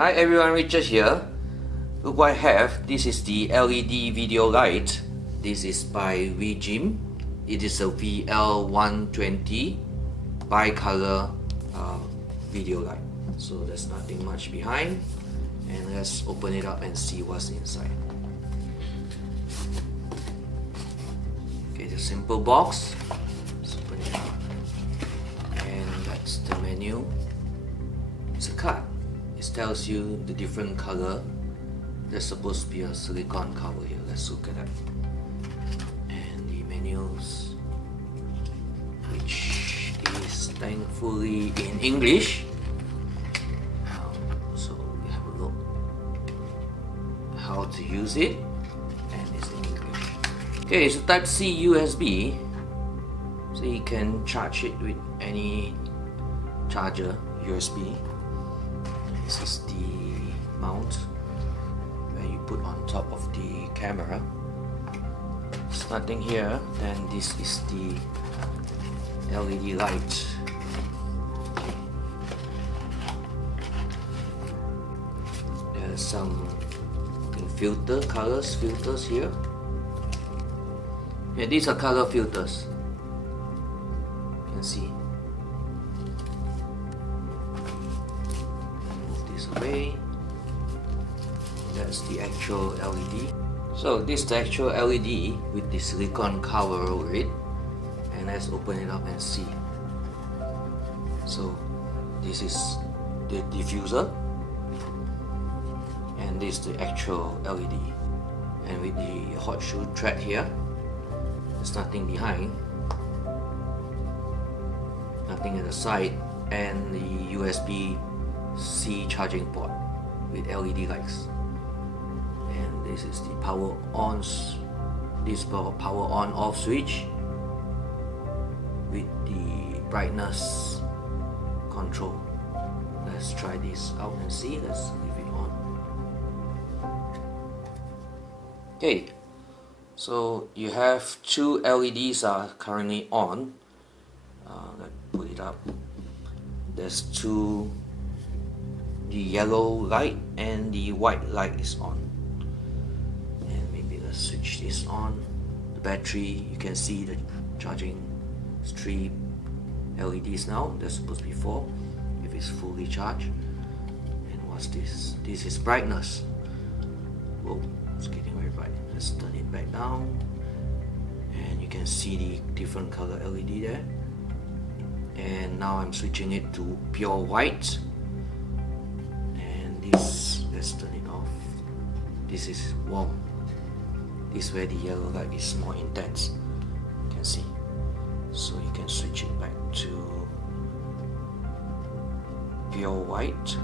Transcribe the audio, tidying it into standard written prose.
Hi everyone, Richard here. Look what I have. This is the LED video light. This is by VIJIM. It is a VL120 bi-color video light. So there's nothing much behind. And let's open it up and see what's inside. Okay, the simple box. Let's open it up. And that's the menu. It's a card. It tells you the different color. There's supposed to be a silicone cover here. Let's look at that. And the menus, which is thankfully in English. So we have a look how to use it, and it's in English. Okay, so Type-C USB. So you can charge it with any charger USB. This is the mount where you put on top of the camera. There's nothing here. Then this is the LED light. There's some filters here. Yeah, these are color filters. You can see. Away. That's the actual LED. So this is the actual LED with the silicone cover over it, and let's open it up and see. So this is the diffuser, and this is the actual LED, and with the hot shoe thread here. There's nothing behind, nothing at the side, and the USB-C charging port with LED lights. And this is the power on off switch with the brightness control. Let's try this out and see. Let's leave it on. Okay, so you have two LEDs are currently on. Let's put it up. There's two. The yellow light and the white light is on. And maybe let's switch this on. The battery, you can see the charging 3 LEDs now. There's supposed to be 4 if it's fully charged. And what's this? This is brightness. Whoa, it's getting very bright. Let's turn it back down. And you can see the different color LED there. And now I'm switching it to pure white. Let's turn it off. This is warm. This is where the yellow light is more intense. You can see. So you can switch it back to pure white.